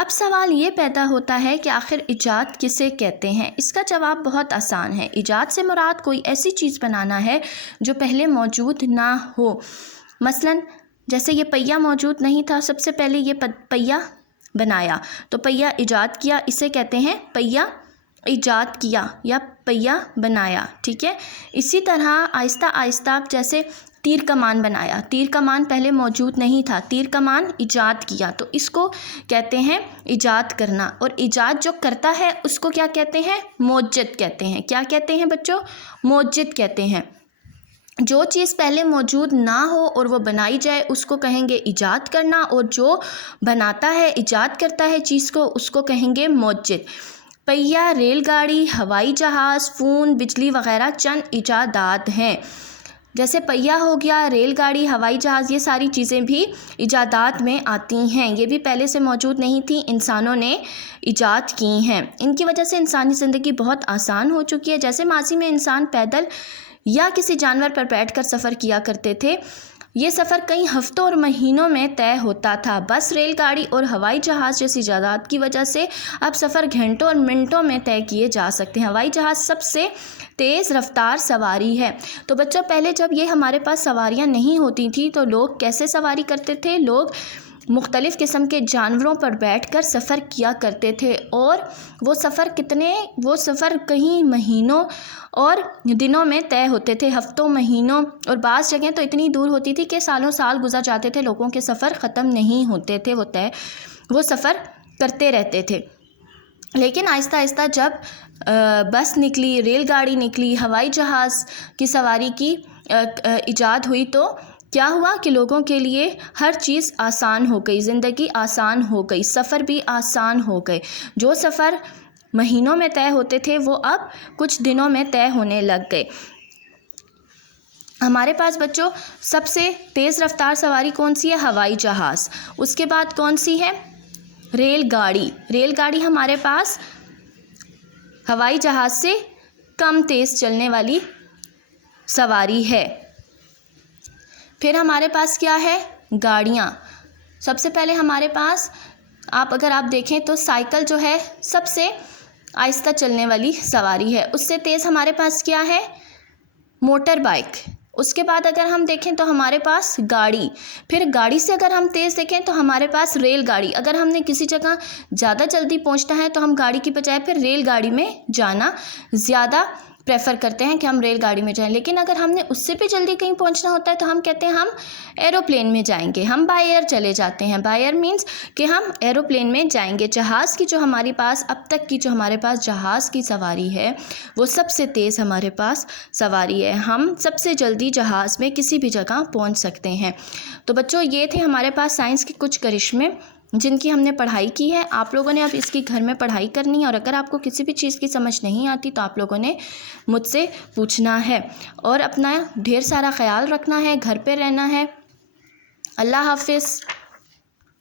اب سوال یہ پیدا ہوتا ہے کہ آخر ایجاد کسے کہتے ہیں؟ اس کا جواب بہت آسان ہے۔ ایجاد سے مراد کوئی ایسی چیز بنانا ہے جو پہلے موجود نہ ہو۔ مثلا جیسے یہ پہیہ موجود نہیں تھا، سب سے پہلے یہ پہیہ بنایا، تو پہیہ ایجاد کیا، اسے کہتے ہیں پہیہ ایجاد کیا یا پہیہ بنایا، ٹھیک ہے۔ اسی طرح آہستہ آہستہ جیسے تیر کمان بنایا، تیر کمان پہلے موجود نہیں تھا، تیر کمان ایجاد کیا، تو اس کو کہتے ہیں ایجاد کرنا۔ اور ایجاد جو کرتا ہے اس کو کیا کہتے ہیں؟ موجد کہتے ہیں۔ کیا کہتے ہیں بچوں؟ موجد کہتے ہیں۔ جو چیز پہلے موجود نہ ہو اور وہ بنائی جائے اس کو کہیں گے ایجاد کرنا، اور جو بناتا ہے، ایجاد کرتا ہے چیز کو، اس کو کہیں گے موجد۔ پہیہ، ریل گاڑی، ہوائی جہاز، فون، بجلی وغیرہ چند ایجادات ہیں۔ جیسے پہیہ ہو گیا، ریل گاڑی، ہوائی جہاز، یہ ساری چیزیں بھی ایجادات میں آتی ہیں۔ یہ بھی پہلے سے موجود نہیں تھیں، انسانوں نے ایجاد کی ہیں۔ ان کی وجہ سے انسانی زندگی بہت آسان ہو چکی ہے۔ جیسے ماضی میں انسان پیدل یا کسی جانور پر بیٹھ کر سفر کیا کرتے تھے، یہ سفر کئی ہفتوں اور مہینوں میں طے ہوتا تھا۔ بس، ریل گاڑی اور ہوائی جہاز جیسی ایجادات کی وجہ سے اب سفر گھنٹوں اور منٹوں میں طے کیے جا سکتے ہیں۔ ہوائی جہاز سب سے تیز رفتار سواری ہے۔ تو بچوں پہلے جب یہ ہمارے پاس سواریاں نہیں ہوتی تھیں تو لوگ کیسے سواری کرتے تھے؟ لوگ مختلف قسم کے جانوروں پر بیٹھ کر سفر کیا کرتے تھے، اور وہ سفر کئی مہینوں اور دنوں میں طے ہوتے تھے، ہفتوں، مہینوں، اور بعض جگہیں تو اتنی دور ہوتی تھی کہ سالوں سال گزر جاتے تھے، لوگوں کے سفر ختم نہیں ہوتے تھے، وہ سفر کرتے رہتے تھے۔ لیکن آہستہ آہستہ جب بس نکلی، ریل گاڑی نکلی، ہوائی جہاز کی سواری کی ایجاد ہوئی تو کیا ہوا کہ لوگوں کے لیے ہر چیز آسان ہو گئی، زندگی آسان ہو گئی، سفر بھی آسان ہو گئے۔ جو سفر مہینوں میں طے ہوتے تھے وہ اب کچھ دنوں میں طے ہونے لگ گئے۔ ہمارے پاس بچوں سب سے تیز رفتار سواری کون سی ہے؟ ہوائی جہاز۔ اس کے بعد کون سی ہے؟ ریل گاڑی۔ ریل گاڑی ہمارے پاس ہوائی جہاز سے کم تیز چلنے والی سواری ہے۔ پھر ہمارے پاس کیا ہے؟ گاڑیاں۔ سب سے پہلے ہمارے پاس اگر آپ دیکھیں تو سائیکل جو ہے سب سے آہستہ چلنے والی سواری ہے۔ اس سے تیز ہمارے پاس کیا ہے؟ Motor bike. اس کے بعد اگر ہم دیکھیں تو ہمارے پاس گاڑی۔ پھر گاڑی سے اگر ہم تیز دیکھیں تو ہمارے پاس ریل گاڑی۔ اگر ہم نے کسی جگہ زیادہ جلدی پہنچنا ہے تو ہم گاڑی کی بجائے پھر ریل گاڑی میں جانا زیادہ پریفر کرتے ہیں کہ ہم ریل گاڑی میں جائیں۔ لیکن اگر ہم نے اس سے بھی جلدی کہیں پہنچنا ہوتا ہے تو ہم کہتے ہیں ہم ایروپلین میں جائیں گے، ہم بائی ایئر چلے جاتے ہیں۔ بائی ایئر مینس کہ ہم ایروپلین میں جائیں گے۔ جہاز کی جو ہمارے پاس اب تک کی جو ہمارے پاس جہاز کی سواری ہے وہ سب سے تیز ہمارے پاس سواری ہے۔ ہم سب سے جلدی جہاز میں کسی بھی جگہ پہنچ سکتے ہیں۔ تو بچوں یہ تھے ہمارے پاس سائنس کے کچھ کرشمے جن کی ہم نے پڑھائی کی ہے۔ آپ لوگوں نے اب اس کی گھر میں پڑھائی کرنی ہے، اور اگر آپ کو کسی بھی چیز کی سمجھ نہیں آتی تو آپ لوگوں نے مجھ سے پوچھنا ہے، اور اپنا ڈھیر سارا خیال رکھنا ہے، گھر پہ رہنا ہے۔ اللہ حافظ۔